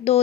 2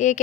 1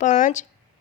5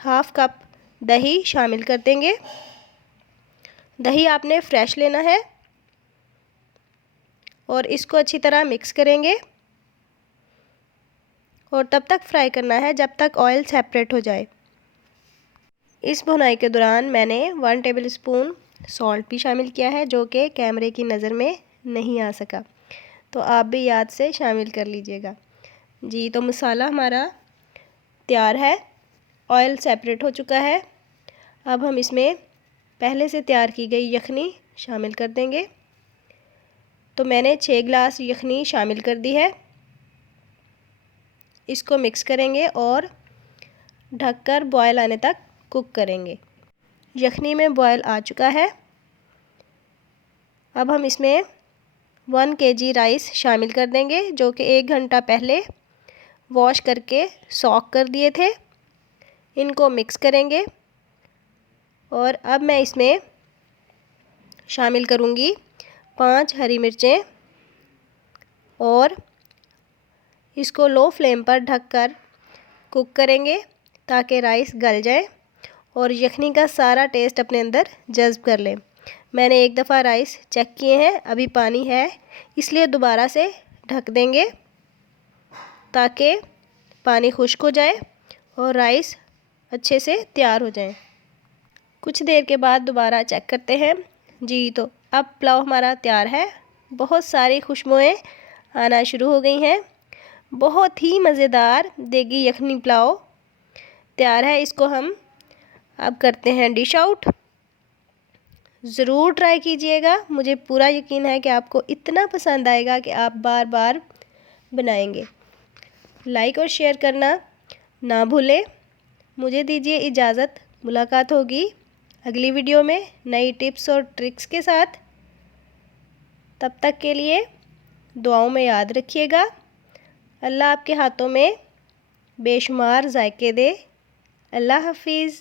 half cup दही शामिल कर देंगे। दही आपने फ्रेश लेना है और इसको अच्छी तरह मिक्स करेंगे और तब तक फ्राई करना है जब तक ऑयल सेपरेट हो जाए। इस भुनाई के दौरान मैंने 1 टेबलस्पून सॉल्ट भी शामिल किया है, जो कि कैमरे की नज़र में नहीं आ सका, तो आप भी याद से शामिल कर लीजिएगा जी। तो मसाला हमारा तैयार है, ऑयल सेपरेट हो चुका है। अब हम इसमें पहले से तैयार की गई यखनी शामिल कर देंगे। तो मैंने 6 गिलास यखनी शामिल कर दी है। इसको मिक्स करेंगे और ढककर बॉयल आने तक कुक करेंगे। यखनी में बॉयल आ चुका है। अब हम इसमें 1 kg राइस शामिल कर देंगे, जो कि 1 घंटा पहले वॉश करके सॉक कर दिए थे। इनको मिक्स करेंगे और अब मैं इसमें शामिल करूँगी 5 हरी मिर्चें और इसको लो फ्लेम पर ढककर कुक करेंगे ताकि राइस गल जाए और यखनी का सारा टेस्ट अपने अंदर जज़्ब कर ले। मैंने एक दफ़ा राइस चेक किए हैं, अभी पानी है, इसलिए दोबारा से ढक देंगे ताकि पानी खुश्क हो जाए और राइस अच्छे से तैयार हो जाए। कुछ देर के बाद दोबारा चेक करते हैं जी। तो अब पुलाव हमारा तैयार है। बहुत सारी खुशबुएं आना शुरू हो गई हैं। बहुत ही मज़ेदार देगी यखनी पुलाव तैयार है। इसको हम अब करते हैं डिश आउट। ज़रूर ट्राई कीजिएगा, मुझे पूरा यकीन है कि आपको इतना पसंद आएगा कि आप बार बार बनाएंगे। लाइक और शेयर करना ना भूलें। मुझे दीजिए इजाज़त, मुलाकात होगी अगली वीडियो में नई टिप्स और ट्रिक्स के साथ। तब तक के लिए दुआओं में याद रखिएगा। अल्लाह आपके हाथों में बेशुमार जायके दे। अल्लाह हाफिज़।